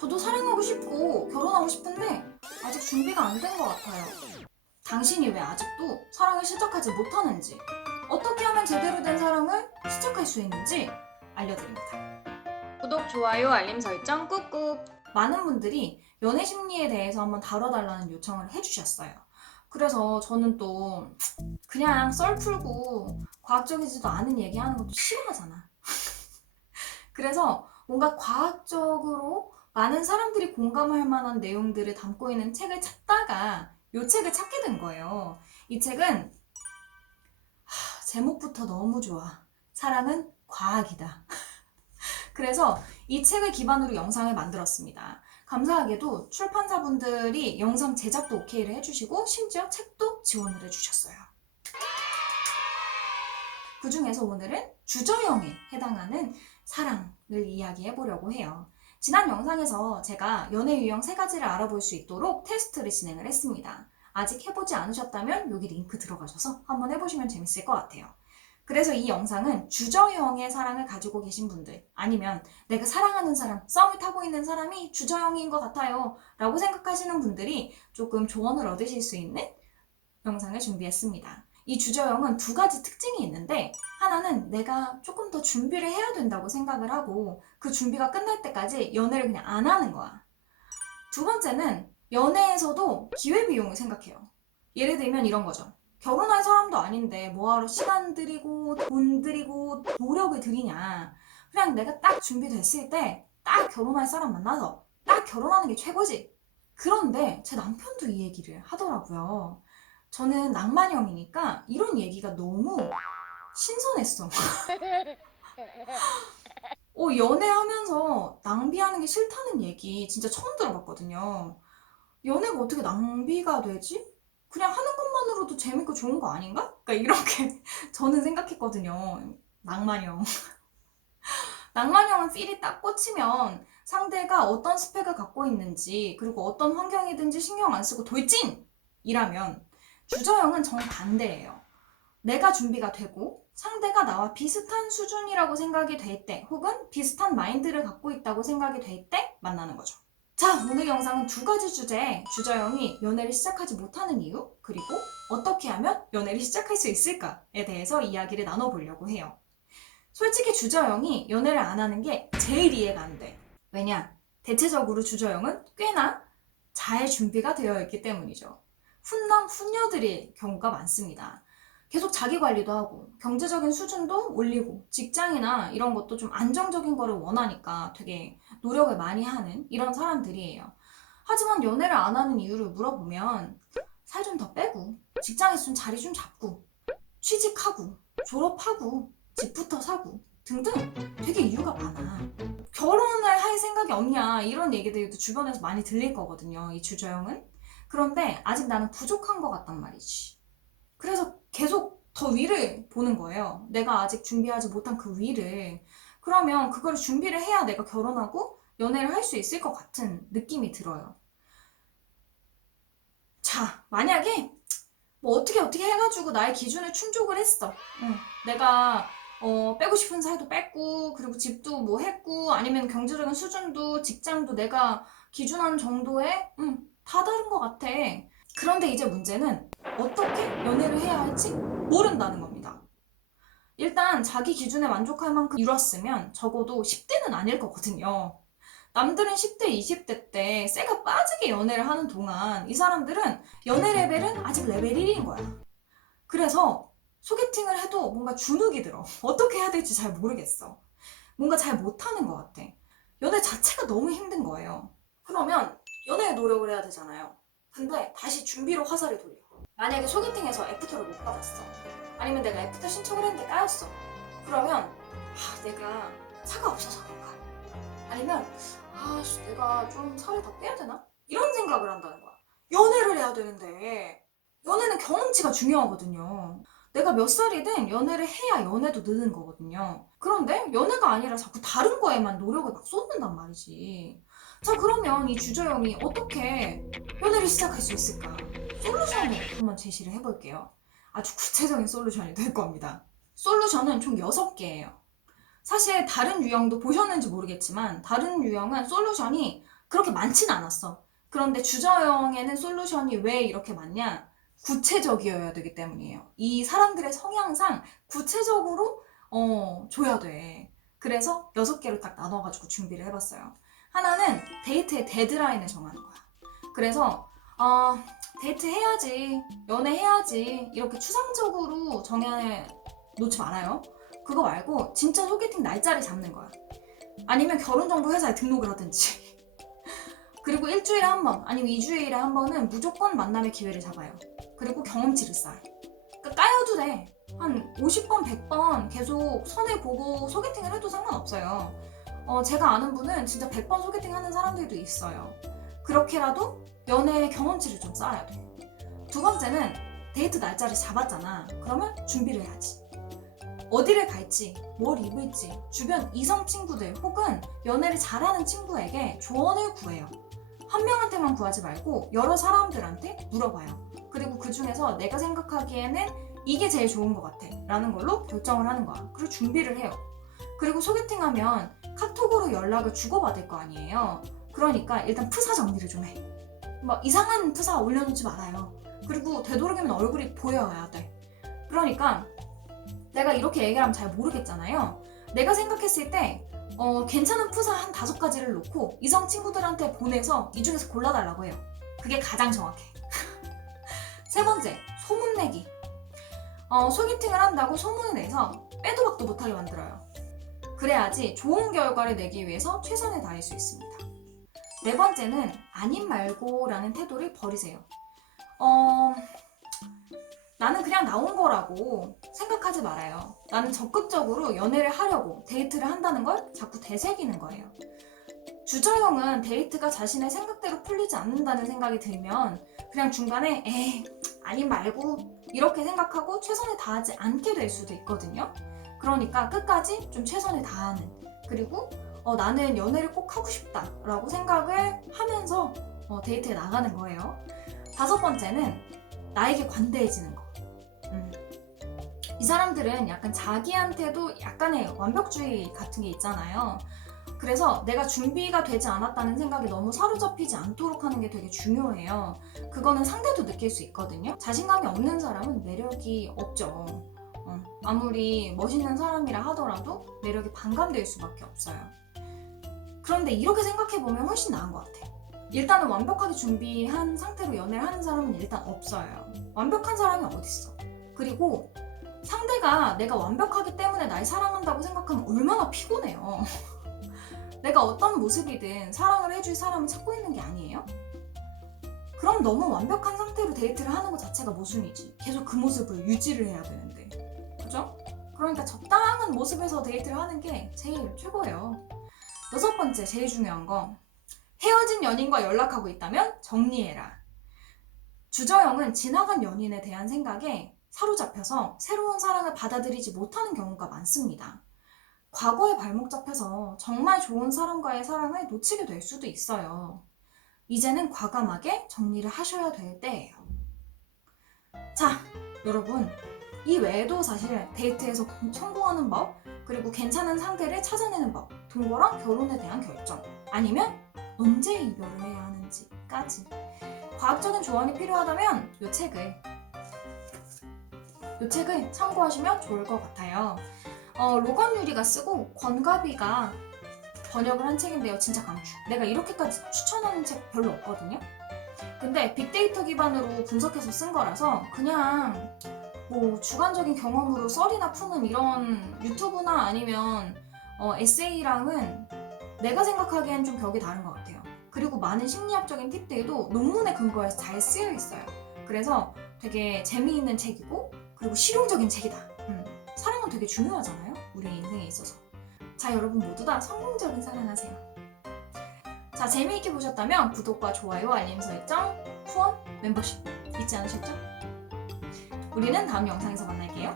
저도 사랑하고 싶고 결혼하고 싶은데 아직 준비가 안 된 것 같아요. 당신이 왜 아직도 사랑을 시작하지 못하는지, 어떻게 하면 제대로 된 사랑을 시작할 수 있는지 알려드립니다. 구독, 좋아요, 알림 설정 꾹꾹. 많은 분들이 연애 심리에 대해서 한번 다뤄달라는 요청을 해주셨어요. 그래서 저는 또 그냥 썰 풀고 과학적이지도 않은 얘기하는 것도 싫어하잖아. 그래서 뭔가 과학적으로 많은 사람들이 공감할 만한 내용들을 담고 있는 책을 찾다가 이 책을 찾게 된 거예요. 이 책은 제목부터 너무 좋아. 사랑은 과학이다. 그래서 이 책을 기반으로 영상을 만들었습니다. 감사하게도 출판사분들이 영상 제작도 오케이를 해주시고 심지어 책도 지원을 해주셨어요. 그 중에서 오늘은 주저형에 해당하는 사랑을 이야기해 보려고 해요. 지난 영상에서 제가 연애 유형 3가지를 알아볼 수 있도록 테스트를 진행을 했습니다. 아직 해보지 않으셨다면 여기 링크 들어가셔서 한번 해보시면 재밌을 것 같아요. 그래서 이 영상은 주저형의 사랑을 가지고 계신 분들, 아니면 내가 사랑하는 사람, 썸을 타고 있는 사람이 주저형인 것 같아요 라고 생각하시는 분들이 조금 조언을 얻으실 수 있는 영상을 준비했습니다. 이 주저형은 2가지 특징이 있는데, 하나는 내가 조금 더 준비를 해야 된다고 생각을 하고 그 준비가 끝날 때까지 연애를 그냥 안 하는 거야. 2번째는 연애에서도 기회비용을 생각해요. 예를 들면 이런 거죠. 결혼할 사람도 아닌데 뭐하러 시간 들이고 돈 들이고 노력을 들이냐. 그냥 내가 딱 준비됐을 때 딱 결혼할 사람 만나서 딱 결혼하는 게 최고지. 그런데 제 남편도 이 얘기를 하더라고요. 저는 낭만형이니까 이런 얘기가 너무 신선했어. 연애하면서 낭비하는 게 싫다는 얘기 진짜 처음 들어봤거든요. 연애가 어떻게 낭비가 되지? 그냥 하는 것만으로도 재밌고 좋은 거 아닌가? 그러니까 이렇게 저는 생각했거든요. 낭만형. 낭만형은 필이 딱 꽂히면 상대가 어떤 스펙을 갖고 있는지, 그리고 어떤 환경이든지 신경 안 쓰고 돌진이라면, 주저형은 정반대예요. 내가 준비가 되고 상대가 나와 비슷한 수준이라고 생각이 될 때, 혹은 비슷한 마인드를 갖고 있다고 생각이 될 때 만나는 거죠. 자, 오늘 영상은 2가지 주제에 주저형이 연애를 시작하지 못하는 이유, 그리고 어떻게 하면 연애를 시작할 수 있을까에 대해서 이야기를 나눠보려고 해요. 솔직히 주저형이 연애를 안 하는 게 제일 이해가 안 돼. 왜냐? 대체적으로 주저형은 꽤나 잘 준비가 되어 있기 때문이죠. 훈남, 훈녀들의 경우가 많습니다. 계속 자기 관리도 하고 경제적인 수준도 올리고 직장이나 이런 것도 좀 안정적인 거를 원하니까 되게 노력을 많이 하는 이런 사람들이에요. 하지만 연애를 안 하는 이유를 물어보면 살 좀 더 빼고 직장에서 좀 자리 좀 잡고 취직하고 졸업하고 집부터 사고 등등 되게 이유가 많아. 결혼을 할 생각이 없냐 이런 얘기들도 주변에서 많이 들릴 거거든요. 이 주저형은. 그런데 아직 나는 부족한 것 같단 말이지. 그래서 계속 더 위를 보는 거예요. 내가 아직 준비하지 못한 그 위를. 그러면 그걸 준비를 해야 내가 결혼하고 연애를 할 수 있을 것 같은 느낌이 들어요. 자, 만약에 뭐 어떻게 해가지고 나의 기준을 충족을 했어. 내가 빼고 싶은 살도 뺐고, 그리고 집도 뭐 했고, 아니면 경제적인 수준도 직장도 내가 기준한 정도에 다 다른 것 같아. 그런데 이제 문제는 어떻게 연애를 해야 할지 모른다는 겁니다. 일단 자기 기준에 만족할 만큼 이뤘으면 적어도 10대는 아닐 거거든요. 남들은 10대, 20대 때 쇠가 빠지게 연애를 하는 동안 이 사람들은 연애 레벨은 아직 레벨 1인 거야. 그래서 소개팅을 해도 뭔가 주눅이 들어. 어떻게 해야 될지 잘 모르겠어. 뭔가 잘 못하는 것 같아. 연애 자체가 너무 힘든 거예요. 그러면 연애에 노력을 해야 되잖아요. 근데 다시 준비로 화살을 돌려. 만약에 소개팅에서 애프터를 못 받았어. 아니면 내가 애프터 신청을 했는데 까였어. 그러면 내가 차가 없어서 그런가? 아니면 내가 좀 살을 더 빼야 되나? 이런 생각을 한다는 거야. 연애를 해야 되는데 연애는 경험치가 중요하거든요. 내가 몇 살이든 연애를 해야 연애도 느는 거거든요. 그런데 연애가 아니라 자꾸 다른 거에만 노력을 막 쏟는단 말이지. 자, 그러면 이 주저형이 어떻게 연애를 시작할 수 있을까? 솔루션을 한번 제시를 해볼게요. 아주 구체적인 솔루션이 될 겁니다. 솔루션은 총 6개예요. 사실 다른 유형도 보셨는지 모르겠지만 다른 유형은 솔루션이 그렇게 많지는 않았어. 그런데 주저형에는 솔루션이 왜 이렇게 많냐? 구체적이어야 되기 때문이에요. 이 사람들의 성향상 구체적으로 줘야 돼. 그래서 6개로 딱 나눠가지고 준비를 해봤어요. 하나는 데이트의 데드라인을 정하는 거야. 그래서 데이트 해야지, 연애해야지 이렇게 추상적으로 정해 놓지 말아요. 그거 말고 진짜 소개팅 날짜를 잡는 거야. 아니면 결혼정보회사에 등록을 하든지. 그리고 일주일에 한 번, 아니면 2주일에 한 번은 무조건 만남의 기회를 잡아요. 그리고 경험치를 쌓아요. 그러니까 까여도 돼. 한 50번, 100번 계속 선을 보고 소개팅을 해도 상관없어요. 제가 아는 분은 진짜 100번 소개팅 하는 사람들도 있어요. 그렇게라도 연애의 경험치를 좀 쌓아야 돼. 두 번째는 데이트 날짜를 잡았잖아. 그러면 준비를 해야지. 어디를 갈지, 뭘 입을지, 주변 이성 친구들 혹은 연애를 잘하는 친구에게 조언을 구해요. 한 명한테만 구하지 말고 여러 사람들한테 물어봐요. 그리고 그 중에서 내가 생각하기에는 이게 제일 좋은 것 같아 라는 걸로 결정을 하는 거야. 그리고 준비를 해요. 그리고 소개팅하면 카톡으로 연락을 주고받을 거 아니에요. 그러니까 일단 프사 정리를 좀 해. 막 이상한 프사 올려놓지 말아요. 그리고 되도록이면 얼굴이 보여야 돼. 그러니까 내가 이렇게 얘기를 하면 잘 모르겠잖아요. 내가 생각했을 때 괜찮은 프사 한 5가지를 놓고 이성 친구들한테 보내서 이 중에서 골라달라고 해요. 그게 가장 정확해. 세 번째, 소문내기. 소개팅을 한다고 소문을 내서 빼도 박도 못하게 만들어요. 그래야지 좋은 결과를 내기 위해서 최선을 다할 수 있습니다. 네 번째는 아님 말고 라는 태도를 버리세요. 나는 그냥 나온 거라고 생각하지 말아요. 나는 적극적으로 연애를 하려고 데이트를 한다는 걸 자꾸 되새기는 거예요. 주저형은 데이트가 자신의 생각대로 풀리지 않는다는 생각이 들면 그냥 중간에 에이 아님 말고 이렇게 생각하고 최선을 다하지 않게 될 수도 있거든요. 그러니까 끝까지 좀 최선을 다하는, 그리고 나는 연애를 꼭 하고 싶다 라고 생각을 하면서 데이트에 나가는 거예요. 5번째는 나에게 관대해지는 거. 이 사람들은 약간 자기한테도 약간의 완벽주의 같은 게 있잖아요. 그래서 내가 준비가 되지 않았다는 생각이 너무 사로잡히지 않도록 하는 게 되게 중요해요. 그거는 상대도 느낄 수 있거든요. 자신감이 없는 사람은 매력이 없죠. 아무리 멋있는 사람이라 하더라도 매력이 반감될 수밖에 없어요. 그런데 이렇게 생각해보면 훨씬 나은 것 같아요. 일단은 완벽하게 준비한 상태로 연애를 하는 사람은 일단 없어요. 완벽한 사람이 어딨어. 그리고 상대가 내가 완벽하기 때문에 날 사랑한다고 생각하면 얼마나 피곤해요. 내가 어떤 모습이든 사랑을 해줄 사람을 찾고 있는 게 아니에요? 그럼 너무 완벽한 상태로 데이트를 하는 것 자체가 모순이지. 계속 그 모습을 유지를 해야 되는데. 그죠? 그러니까 적당한 모습에서 데이트를 하는 게 제일 최고예요. 6번째, 제일 중요한 거. 헤어진 연인과 연락하고 있다면 정리해라. 주저형은 지나간 연인에 대한 생각에 사로잡혀서 새로운 사랑을 받아들이지 못하는 경우가 많습니다. 과거에 발목 잡혀서 정말 좋은 사람과의 사랑을 놓치게 될 수도 있어요. 이제는 과감하게 정리를 하셔야 될 때예요. 자, 여러분, 이 외에도 사실 데이트에서 성공하는 법, 그리고 괜찮은 상대를 찾아내는 법, 동거랑 결혼에 대한 결정, 아니면 언제 이별을 해야 하는지까지 과학적인 조언이 필요하다면 이 책을 참고하시면 좋을 것 같아요. 로건 유리가 쓰고 권가비가 번역을 한 책인데요. 진짜 강추. 내가 이렇게까지 추천하는 책 별로 없거든요. 근데 빅데이터 기반으로 분석해서 쓴 거라서 그냥 뭐 주관적인 경험으로 썰이나 푸는 이런 유튜브나 아니면 에세이랑은 내가 생각하기엔 좀 벽이 다른 것 같아요. 그리고 많은 심리학적인 팁들도 논문에 근거해서 잘 쓰여 있어요. 그래서 되게 재미있는 책이고 그리고 실용적인 책이다. 사랑은 되게 중요하잖아요. 우리 인생에 있어서. 자, 여러분 모두 다 성공적인 사랑하세요. 자, 재미있게 보셨다면 구독과 좋아요, 알림 설정, 후원, 멤버십 잊지 않으셨죠? 우리는 다음 영상에서 만날게요.